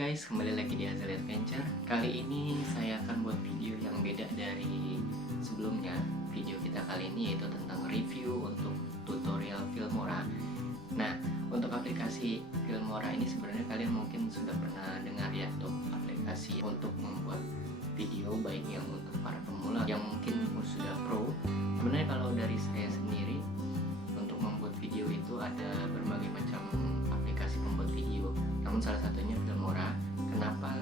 guys, kembali lagi di Hazel Adventure. Kali ini saya akan buat video yang beda dari sebelumnya. Video kita kali ini yaitu tentang review untuk tutorial Filmora. Nah, untuk aplikasi Filmora ini sebenarnya kalian mungkin sudah pernah dengar ya, untuk aplikasi untuk membuat video, baik yang untuk para pemula yang mungkin sudah pro. Sebenarnya kalau dari saya sendiri, untuk membuat video itu ada berbagai macam aplikasi pembuat video, namun salah satunya Filmora. Kenapa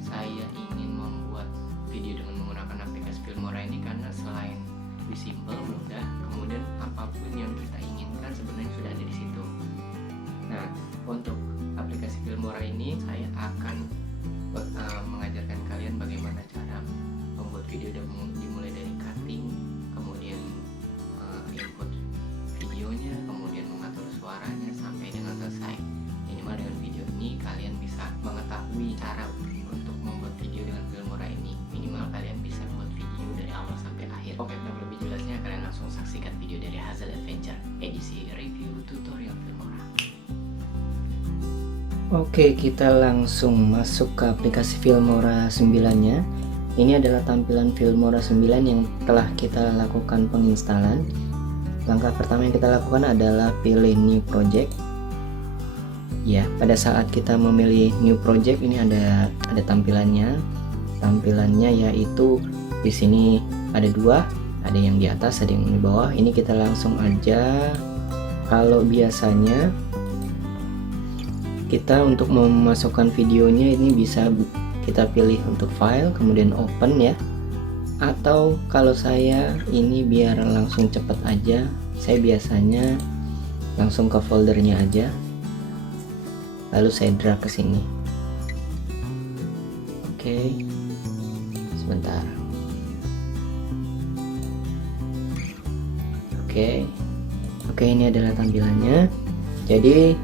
saya ingin membuat video dengan menggunakan aplikasi Filmora ini? Karena selain lebih simple, mudah, kemudian apapun yang kita inginkan sebenarnya sudah ada di situ. Nah, untuk aplikasi Filmora ini saya akan mengajarkan kalian bagaimana cara membuat video, dimulai dari cutting, kemudian input videonya, kemudian mengatur suaranya sampai dengan selesai. Minimal dengan video ini kalian bisa mengetahui cara untuk membuat video dengan Filmora ini. Minimal kalian bisa membuat video dari awal sampai akhir. Oke, untuk lebih jelasnya kalian langsung saksikan video dari Hazel Adventure edisi review tutorial Filmora. Oke, kita langsung masuk ke aplikasi Filmora 9-nya. Ini adalah tampilan Filmora 9 yang telah kita lakukan penginstalan. Langkah pertama yang kita lakukan adalah pilih new project. Ya, pada saat kita memilih new project ini ada tampilannya. Tampilannya yaitu di sini ada dua, ada yang di atas, ada yang di bawah. Ini kita langsung aja. Kalau biasanya kita untuk memasukkan videonya ini bisa kita pilih untuk file, kemudian open ya. Atau kalau saya ini biar langsung cepet aja, saya biasanya langsung ke foldernya aja, lalu saya drag ke sini. Oke, sebentar. Oke, ini adalah tampilannya. Jadi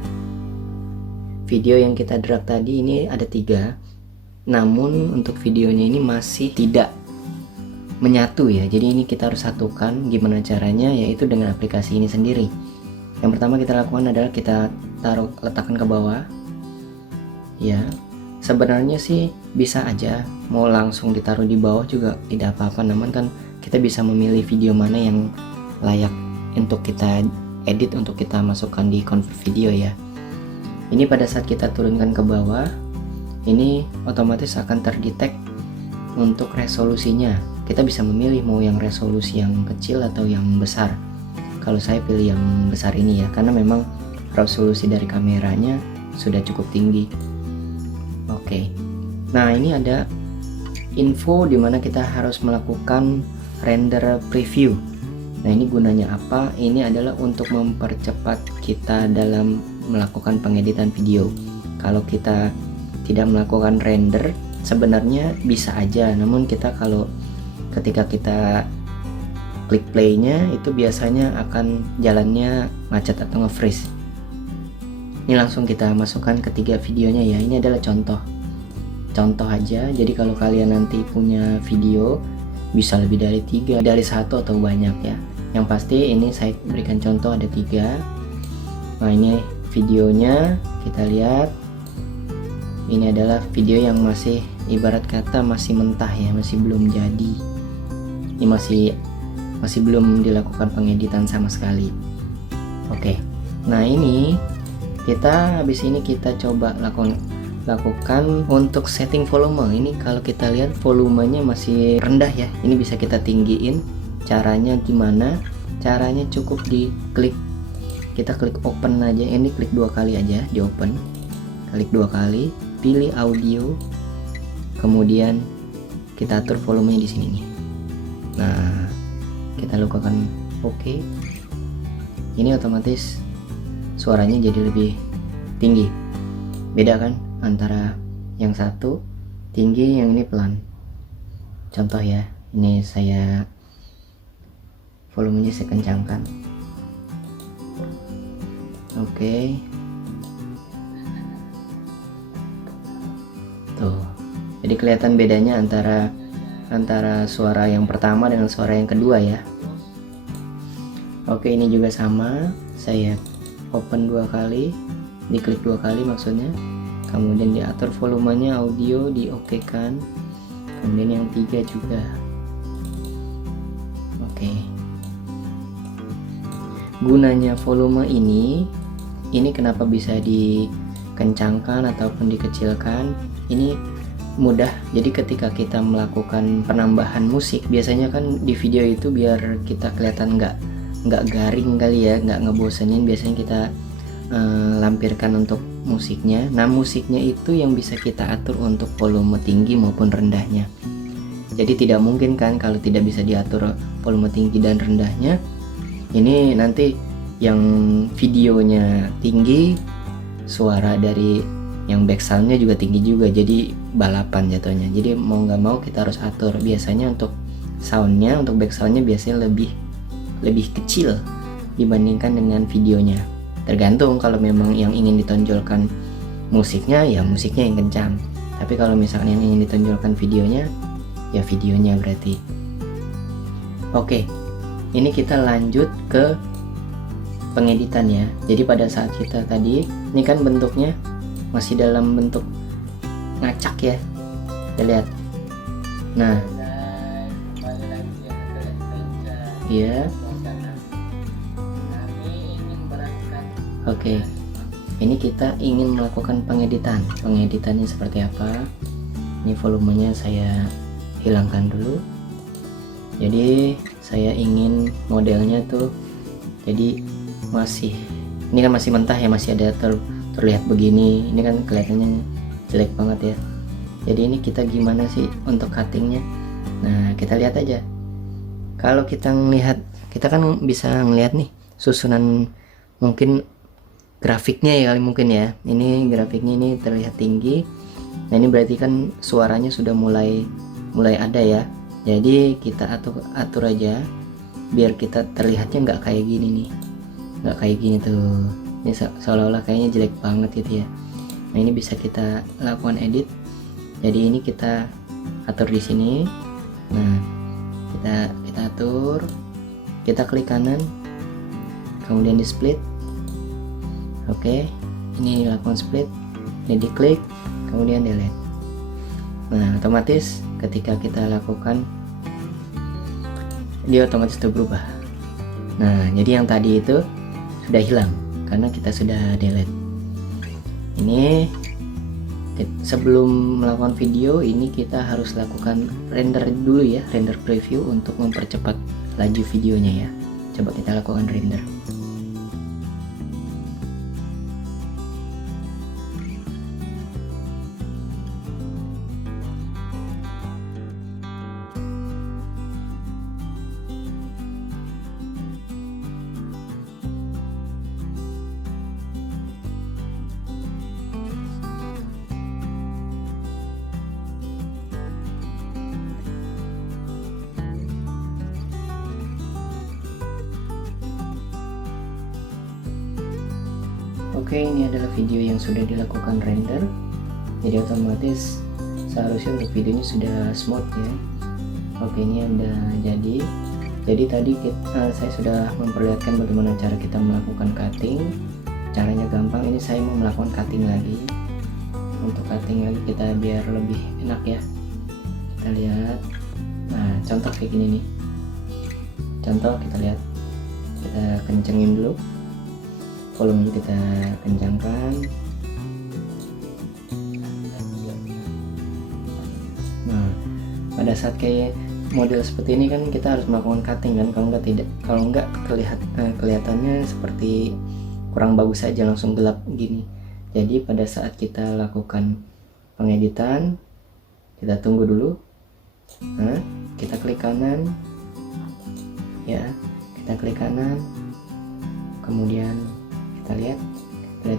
video yang kita drag tadi ini ada 3, namun untuk videonya ini masih tidak menyatu ya. Jadi ini kita harus satukan. Gimana caranya? Yaitu dengan aplikasi ini sendiri. Yang pertama kita lakukan adalah kita letakkan ke bawah. Ya, sebenarnya sih bisa aja mau langsung ditaruh di bawah juga tidak apa-apa, namun kan kita bisa memilih video mana yang layak untuk kita edit, untuk kita masukkan di convert video ya. Ini pada saat kita turunkan ke bawah, ini otomatis akan terdetek untuk resolusinya. Kita bisa memilih mau yang resolusi yang kecil atau yang besar. Kalau saya pilih yang besar ini ya, karena memang resolusi dari kameranya sudah cukup tinggi. Oke, nah ini ada info dimana kita harus melakukan render preview. Nah, ini gunanya apa? Ini adalah untuk mempercepat kita dalam melakukan pengeditan video. Kalau kita tidak melakukan render, sebenarnya bisa aja, namun kita ketika kita klik play-nya itu biasanya akan jalannya macet atau nge-freeze. Ini langsung kita masukkan ke 3 videonya ya. Ini adalah contoh aja. Jadi kalau kalian nanti punya video bisa lebih dari 3, dari 1 atau banyak ya. Yang pasti ini saya berikan contoh ada 3. Nah, ini videonya kita lihat. Ini adalah video yang masih ibarat kata masih mentah ya, masih belum jadi. Ini masih belum dilakukan pengeditan sama sekali. Oke. Nah, ini habis ini kita coba lakukan untuk setting volume. Ini kalau kita lihat volumenya masih rendah ya. Ini bisa kita tinggiin. Caranya gimana? Caranya cukup diklik. Kita klik open aja. Ini klik 2 kali aja di open. Klik 2 kali, pilih audio. Kemudian kita atur volumenya di sini nih. Nah, kita lakukan oke. Ini otomatis suaranya jadi lebih tinggi. Beda kan antara yang satu tinggi, yang ini pelan. Contoh ya, ini saya volumenya saya kencangkan. Oke. Tuh. Jadi kelihatan bedanya antara suara yang pertama dengan suara yang kedua ya. Oke, ini juga sama. Saya open 2 kali, diklik 2 kali maksudnya. kemudian diatur volumenya, audio di oke kan, kemudian yang 3 juga oke. Gunanya volume ini kenapa bisa dikencangkan ataupun dikecilkan, ini mudah. Jadi ketika kita melakukan penambahan musik, biasanya kan di video itu biar kita kelihatan nggak garing kali ya, nggak ngebosenin, biasanya kita lampirkan untuk musiknya. Nah, musiknya itu yang bisa kita atur untuk volume tinggi maupun rendahnya. Jadi tidak mungkin kan kalau tidak bisa diatur volume tinggi dan rendahnya. Ini nanti yang videonya tinggi, suara dari yang back soundnya juga tinggi juga, jadi balapan jatuhnya. Jadi mau nggak mau kita harus atur. Biasanya untuk soundnya, untuk back soundnya biasanya lebih kecil dibandingkan dengan videonya. Tergantung, kalau memang yang ingin ditonjolkan musiknya ya musiknya yang kencang, tapi kalau misalnya yang ingin ditonjolkan videonya ya videonya berarti. Oke, ini kita lanjut ke pengeditan ya. Jadi pada saat kita tadi, ini kan bentuknya masih dalam bentuk ngacak ya, kita lihat. Nah, iya. Oke, ini kita ingin melakukan pengeditan. Pengeditannya seperti apa? Ini volumenya saya hilangkan dulu. Jadi saya ingin modelnya tuh, jadi ini kan masih mentah ya, masih ada terlihat begini. Ini kan kelihatannya jelek banget ya. Jadi ini kita gimana sih untuk cuttingnya? Nah, kita lihat aja. Kalau kita ngelihat, kita kan bisa ngelihat nih susunan mungkin grafiknya ya kali mungkin ya. Ini grafiknya ini terlihat tinggi. Nah, ini berarti kan suaranya sudah mulai ada ya. Jadi kita atur aja biar kita terlihatnya nggak kayak gini nih, nggak kayak gini tuh. Ini seolah-olah kayaknya jelek banget gitu ya. Nah, ini bisa kita lakukan edit. Jadi ini kita atur di sini. Nah, kita atur, kita klik kanan, kemudian di split. Oke, ini lakukan split, ini diklik, kemudian delete. Nah, otomatis ketika kita lakukan, dia otomatis itu berubah. Nah, jadi yang tadi itu sudah hilang karena kita sudah delete. Ini sebelum melakukan video ini kita harus lakukan render dulu ya, render preview untuk mempercepat laju videonya ya. Coba kita lakukan render. Oke, ini adalah video yang sudah dilakukan render. Jadi otomatis seharusnya untuk videonya sudah smooth ya. Oke, ini ada jadi tadi saya sudah memperlihatkan bagaimana cara kita melakukan cutting. Caranya gampang. Ini saya mau melakukan cutting lagi. Untuk cutting lagi kita biar lebih enak ya. Kita lihat. Nah, contoh kayak gini nih. Contoh kita lihat. Kita kencengin dulu. Volume kita kencangkan. Nah, pada saat kayak model seperti ini kan kita harus melakukan cutting kan, kalau nggak kelihatannya seperti kurang bagus saja, langsung gelap gini. Jadi pada saat kita lakukan pengeditan, kita tunggu dulu. Nah, kita klik kanan ya, kita klik kanan, kemudian kita lihat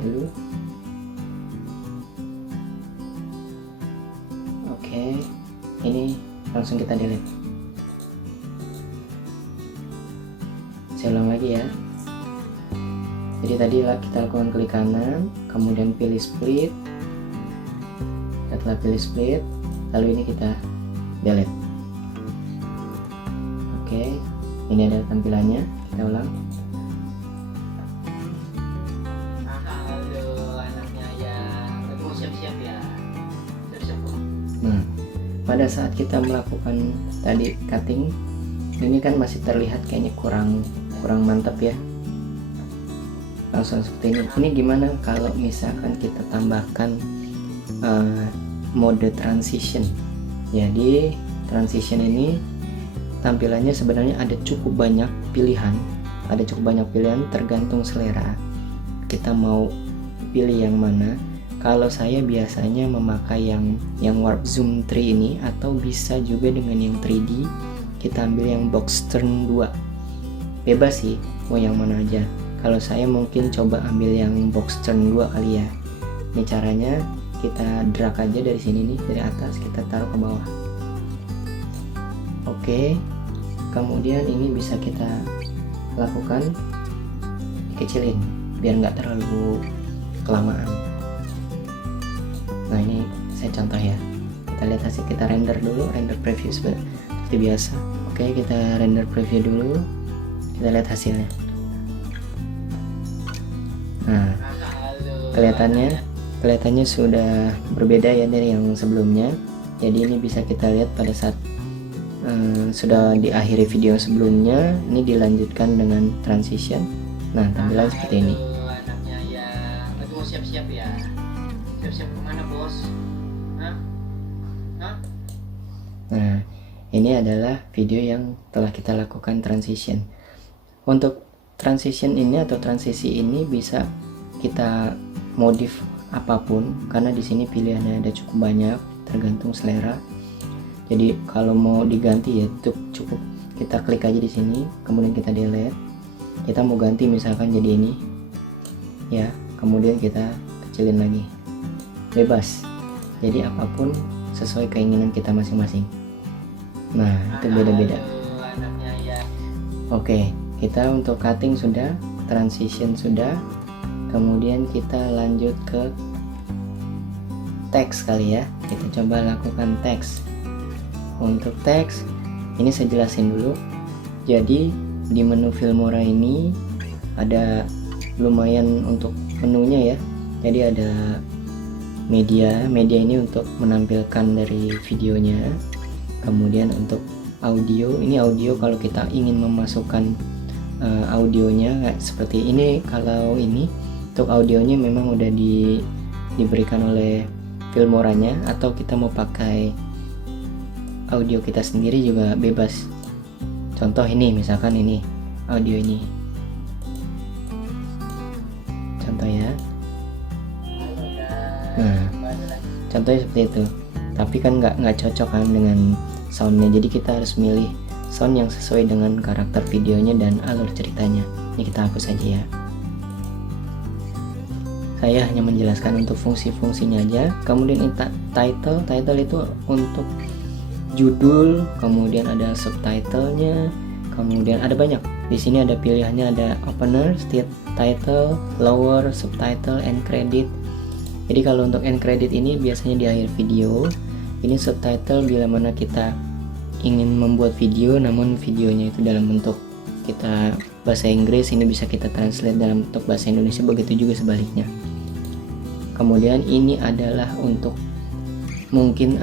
dulu. Oke, ini langsung kita delete. Saya ulang lagi ya. Jadi tadi kita lakukan klik kanan, kemudian pilih split. Setelah pilih split, lalu ini kita delete. Oke, ini ada tampilannya. Kita ulang. Siap-siap Nah, pada saat kita melakukan tadi cutting, ini kan masih terlihat kayaknya kurang mantap ya, langsung seperti ini. Ini gimana kalau misalkan kita tambahkan mode transition? Jadi transition ini tampilannya sebenarnya ada cukup banyak pilihan, tergantung selera kita mau pilih yang mana. Kalau saya biasanya memakai yang warp zoom 3 ini, atau bisa juga dengan yang 3D kita ambil yang box turn 2. Bebas sih mau yang mana aja. Kalau saya mungkin coba ambil yang box turn 2 kali ya. Ini caranya, kita drag aja dari sini nih, dari atas kita taruh ke bawah. Oke. Kemudian ini bisa kita lakukan kecilin biar nggak terlalu kelamaan. Nah, ini saya contoh ya. Kita lihat hasil, kita render dulu, render preview seperti biasa. Oke, kita render preview dulu. Kita lihat hasilnya. Nah, kelihatannya sudah berbeda ya dari yang sebelumnya. Jadi ini bisa kita lihat pada saat sudah diakhiri video sebelumnya, ini dilanjutkan dengan transition. Nah, tampilan seperti ini. Anaknya ya, lagi mau siap-siap ya. Siap-siap kemana bos? Hah? Nah, ini adalah video yang telah kita lakukan transition. Untuk transition ini atau transisi ini bisa kita modif apapun, karena di sini pilihannya ada cukup banyak, tergantung selera. Jadi kalau mau diganti ya cukup kita klik aja di sini, kemudian kita delete. Kita mau ganti misalkan jadi ini ya, kemudian kita kecilin lagi, bebas. Jadi apapun sesuai keinginan kita masing-masing. Nah, itu beda-beda. Oke, kita untuk cutting sudah, transition sudah, kemudian kita lanjut ke teks kali ya. Kita coba lakukan teks. Untuk teks ini saya jelasin dulu. Jadi di menu Filmora ini ada lumayan untuk menunya ya. Jadi ada media ini untuk menampilkan dari videonya. Kemudian untuk audio, ini audio kalau kita ingin memasukkan audionya kayak seperti ini. Kalau ini untuk audionya memang udah diberikan oleh Filmoranya, atau kita mau pakai audio kita sendiri juga bebas. Contoh ini, misalkan ini audio ini, contoh ya. Nah, contohnya seperti itu. Tapi kan nggak cocok kan dengan soundnya. Jadi kita harus milih sound yang sesuai dengan karakter videonya dan alur ceritanya. Ini kita hapus aja ya. Saya hanya menjelaskan untuk fungsi-fungsinya aja. Kemudian title itu untuk judul, kemudian ada subtitlenya, kemudian ada banyak. Di sini ada pilihannya, ada opener, title, lower, subtitle, end credit. Jadi kalau untuk end credit ini biasanya di akhir video. Ini subtitle bila mana kita ingin membuat video namun videonya itu dalam bentuk kita bahasa Inggris, ini bisa kita translate dalam bentuk bahasa Indonesia, begitu juga sebaliknya. Kemudian ini adalah untuk mungkin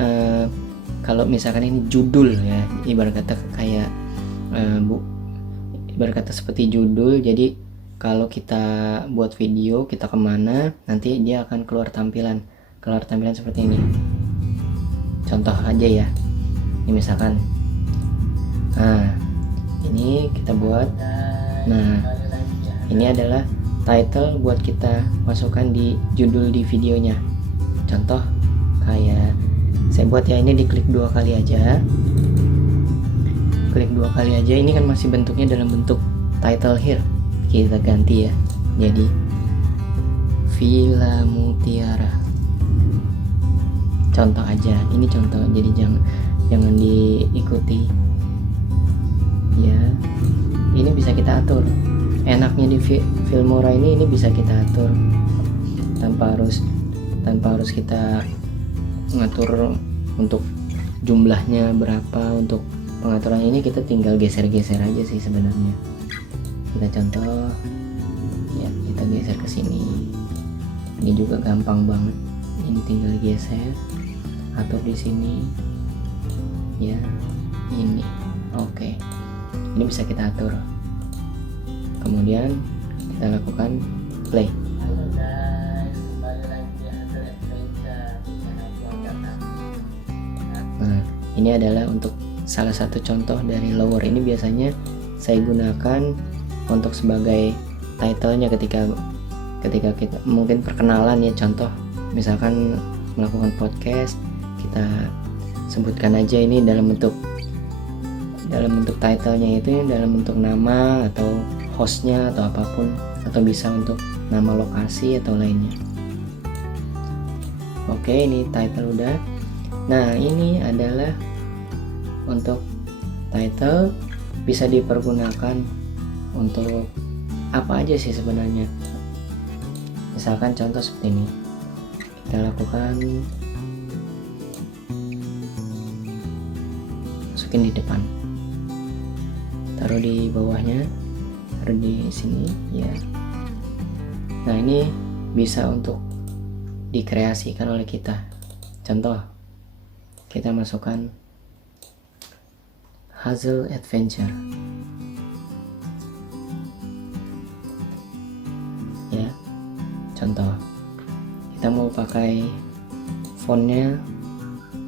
kalau misalkan ini judul ya, ibarat kata kayak ibarat kata seperti judul. Jadi kalau kita buat video, kita kemana, nanti dia akan keluar tampilan seperti ini. Contoh aja ya, ini misalkan, nah ini kita buat. Nah, ini adalah title buat kita masukkan di judul di videonya. Contoh kayak saya buat ya, ini diklik 2 kali aja. Klik 2 kali aja, ini kan masih bentuknya dalam bentuk title here. Kita ganti ya, jadi Villa Mutiara. Contoh aja, ini contoh, jadi jangan diikuti ya. Ini bisa kita atur. Enaknya di Filmora ini bisa kita atur tanpa harus kita mengatur untuk jumlahnya berapa. Untuk pengaturan ini kita tinggal geser-geser aja sih sebenarnya. Kita contoh ya, kita geser ke sini. Ini juga gampang banget, ini tinggal geser atur di sini ya, ini oke. Ini bisa kita atur, kemudian kita lakukan play. Halo guys, kembali lagi di Hazel Adventure di channel Keluarga Kami. Nah, ini adalah untuk salah satu contoh dari lower. Ini biasanya saya gunakan untuk sebagai title-nya ketika kita mungkin perkenalan ya, contoh misalkan melakukan podcast, kita sebutkan aja ini dalam bentuk title-nya itu dalam bentuk nama atau hostnya atau apapun, atau bisa untuk nama lokasi atau lainnya. Oke, ini title udah. Nah, ini adalah untuk title, bisa dipergunakan untuk apa aja sih sebenarnya. Misalkan contoh seperti ini, kita lakukan masukin di depan, taruh di bawahnya, taruh di sini ya. Nah, ini bisa untuk dikreasikan oleh kita. Contoh, kita masukkan Hazel Adventure ya. Contoh, kita mau pakai fontnya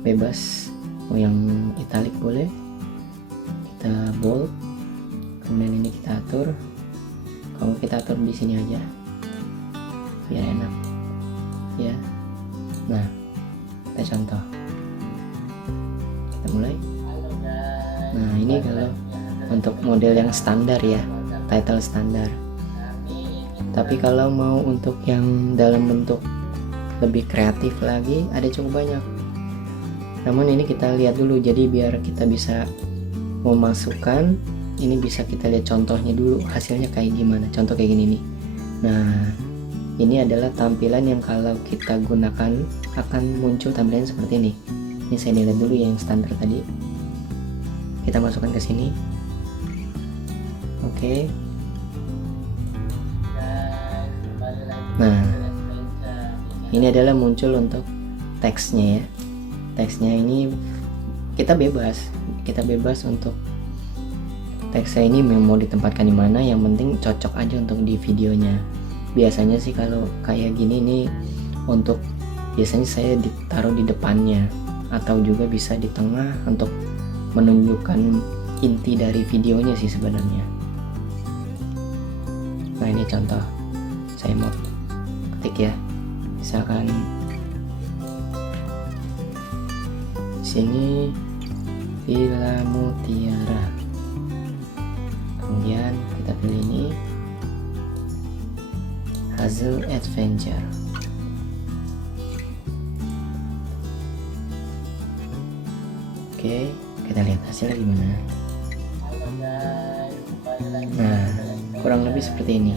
bebas, mau yang italic boleh, kita bold, kemudian ini kita atur. Kalau kita atur di sini aja biar enak ya. Nah, kita contoh, kita mulai. Halo guys. Nah, ini kalau untuk model yang standar ya, title standar. Tapi kalau mau untuk yang dalam bentuk lebih kreatif lagi, ada cukup banyak. Namun ini kita lihat dulu, jadi biar kita bisa memasukkan, ini bisa kita lihat contohnya dulu, hasilnya kayak gimana. Contoh kayak gini nih. Nah, ini adalah tampilan yang kalau kita gunakan akan muncul tampilan seperti ini. Ini saya lihat dulu yang standar tadi. Kita masukkan ke sini. Oke. Nah, ini adalah muncul untuk teksnya ya. Teksnya ini kita bebas untuk teksnya ini mau ditempatkan di mana, yang penting cocok aja untuk di videonya. Biasanya sih kalau kayak gini nih, untuk biasanya saya ditaruh di depannya atau juga bisa di tengah untuk menunjukkan inti dari videonya sih sebenarnya. Nah, ini contoh saya mau ketik ya, misalkan sini Villa Mutiara, kemudian kita pilih ini Hazel Adventure. Oke, kita lihat hasilnya gimana. Nah, kurang lebih seperti ini.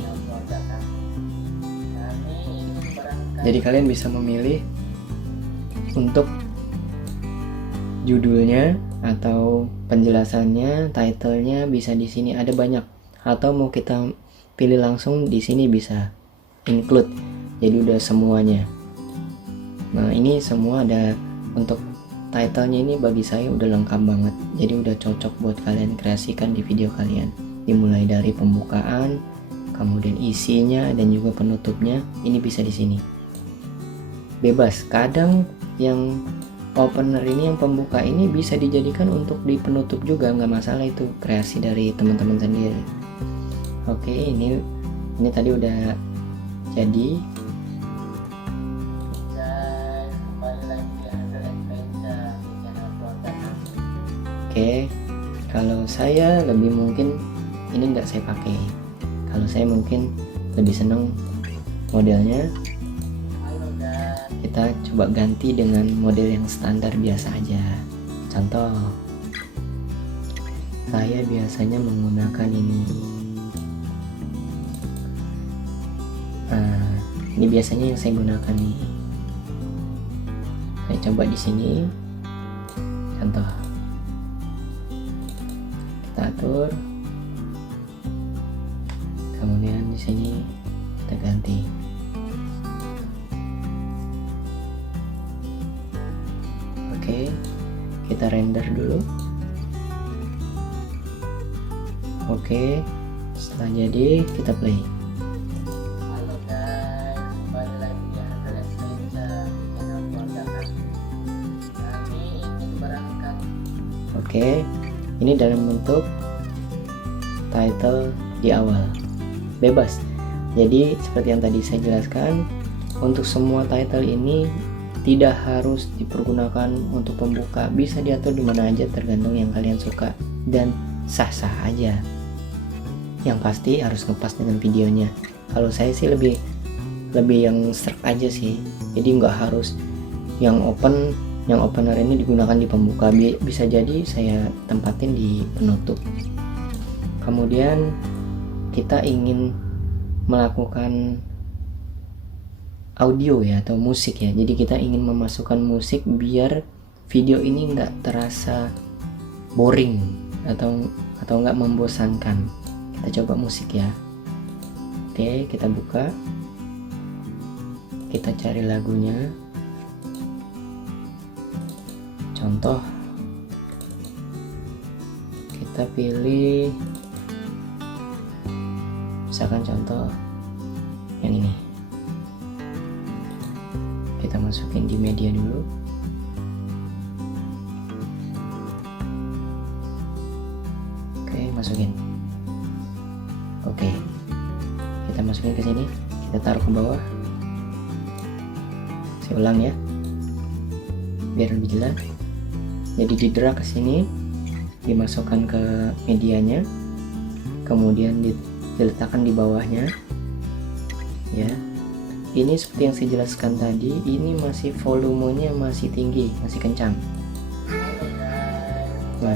Jadi kalian bisa memilih untuk judulnya atau penjelasannya, titlenya bisa di sini, ada banyak. Atau mau kita pilih langsung di sini bisa include. Jadi udah semuanya. Nah, ini semua ada. Untuk titlenya ini bagi saya udah lengkap banget. Jadi udah cocok buat kalian kreasikan di video kalian. Dimulai dari pembukaan, kemudian isinya dan juga penutupnya, ini bisa di sini. Bebas. Kadang yang opener ini, yang pembuka ini bisa dijadikan untuk di penutup juga, nggak masalah, itu kreasi dari teman-teman sendiri. Oke, ini tadi udah jadi. Oke, kalau saya lebih mungkin ini nggak saya pakai. Kalau saya mungkin lebih seneng modelnya, kita coba ganti dengan model yang standar biasa aja. Contoh, saya biasanya menggunakan ini. Nah, ini biasanya yang saya gunakan nih. Saya coba di sini. Contoh, kita atur, kemudian di sini kita ganti. Oke, kita render dulu. Oke, setelah jadi kita play. Halo guys, kembali lagi di Andreas Lenca di channel keluarga kami. Kami ingin berangkat. Oke, ini dalam bentuk title di awal, bebas. Jadi seperti yang tadi saya jelaskan, untuk semua title ini tidak harus dipergunakan untuk pembuka, bisa diatur di mana aja tergantung yang kalian suka dan sah-sah aja. Yang pasti harus ngepas dengan videonya. Kalau saya sih lebih yang serk aja sih, jadi nggak harus yang opener ini digunakan di pembuka, bisa jadi saya tempatin di penutup. Kemudian kita ingin melakukan audio ya, atau musik ya, jadi kita ingin memasukkan musik biar video ini nggak terasa boring atau nggak membosankan. Kita coba musik ya. Oke, kita buka, kita cari lagunya. Contoh, kita pilih misalkan contoh yang ini. Kita masukin di media dulu. Oke, masukin. Oke, kita masukin ke sini, kita taruh ke bawah. Saya ulang ya, biar lebih jelas. Jadi di-drag ke sini, dimasukkan ke medianya, kemudian diletakkan di bawahnya. Ya, ini seperti yang saya jelaskan tadi, ini masih volumenya masih tinggi, masih kencang. Nah,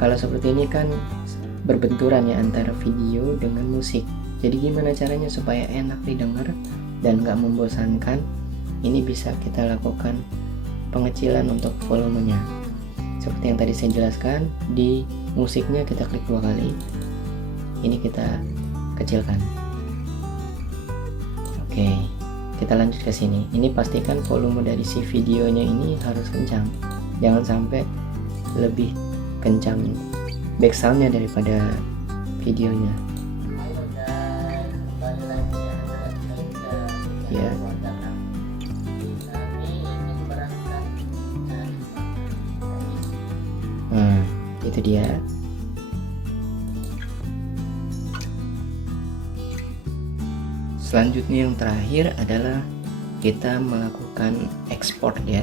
kalau seperti ini kan berbenturan ya antara video dengan musik. Jadi gimana caranya supaya enak didengar dan gak membosankan? Ini bisa kita lakukan pengecilan untuk volumenya. Seperti yang tadi saya jelaskan, di musiknya kita klik 2 kali. Ini kita kecilkan. Oke, kita lanjut ke sini. Ini pastikan volume dari si videonya ini harus kencang. Jangan sampai lebih kencang backsoundnya daripada videonya. Halo guys, kembali lagi di Andreas Lenca di Ya. channel keluarga kami. Kami ingin berangkat dari Nah, itu dia. Selanjutnya yang terakhir adalah kita melakukan export ya.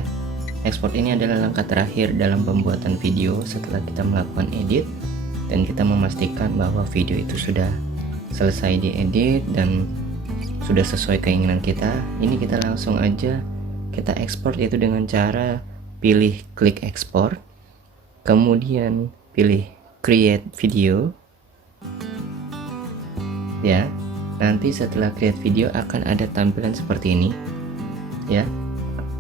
Export ini adalah langkah terakhir dalam pembuatan video setelah kita melakukan edit dan kita memastikan bahwa video itu sudah selesai diedit dan sudah sesuai keinginan kita. Ini kita langsung aja kita ekspor, yaitu dengan cara pilih klik ekspor, kemudian pilih create video ya. Nanti setelah create video akan ada tampilan seperti ini ya,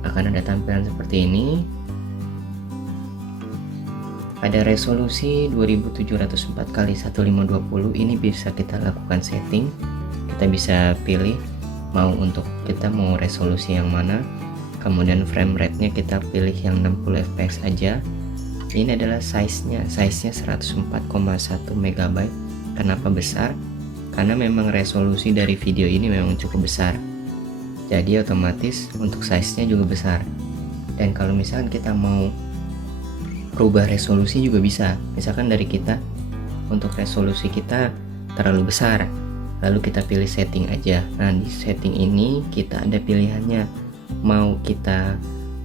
akan ada tampilan seperti ini. Ada resolusi 2704x1520. Ini bisa kita lakukan setting. Kita bisa pilih mau resolusi yang mana. Kemudian frame rate-nya kita pilih yang 60 fps aja. Ini adalah size-nya 104,1 MB. Kenapa besar? Karena memang resolusi dari video ini memang cukup besar. Jadi otomatis untuk size-nya juga besar. Dan kalau misalkan kita mau rubah resolusi juga bisa. Misalkan dari kita untuk resolusi kita terlalu besar, lalu kita pilih setting aja. Nah, di setting ini kita ada pilihannya, mau kita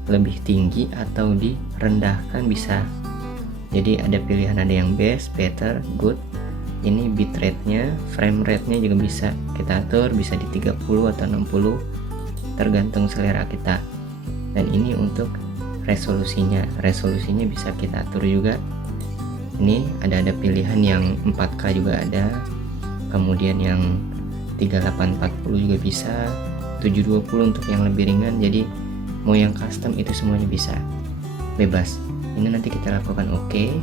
lebih tinggi atau direndahkan bisa. Jadi ada pilihan, ada yang best, better, good. Ini bitrate-nya, frame rate-nya juga bisa kita atur, bisa di 30 atau 60 tergantung selera kita. Dan ini untuk resolusinya bisa kita atur juga. Ini ada pilihan yang 4K juga ada, kemudian yang 3840 juga bisa, 720 untuk yang lebih ringan. Jadi mau yang custom itu semuanya bisa, bebas. Ini nanti kita lakukan OK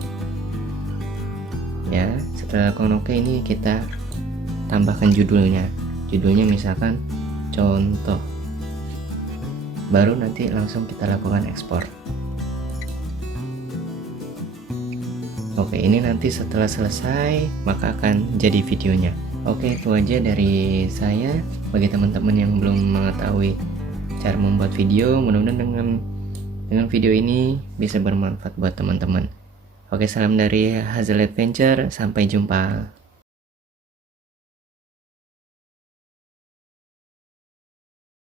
ya. Setelah lakukan OK, ini kita tambahkan judulnya misalkan contoh baru nanti langsung kita lakukan ekspor. Oke, ini nanti setelah selesai maka akan jadi videonya. Oke, itu aja dari saya. Bagi teman-teman yang belum mengetahui cara membuat video, mudah-mudahan dengan video ini bisa bermanfaat buat teman-teman. Oke, salam dari Hazel Adventure, sampai jumpa.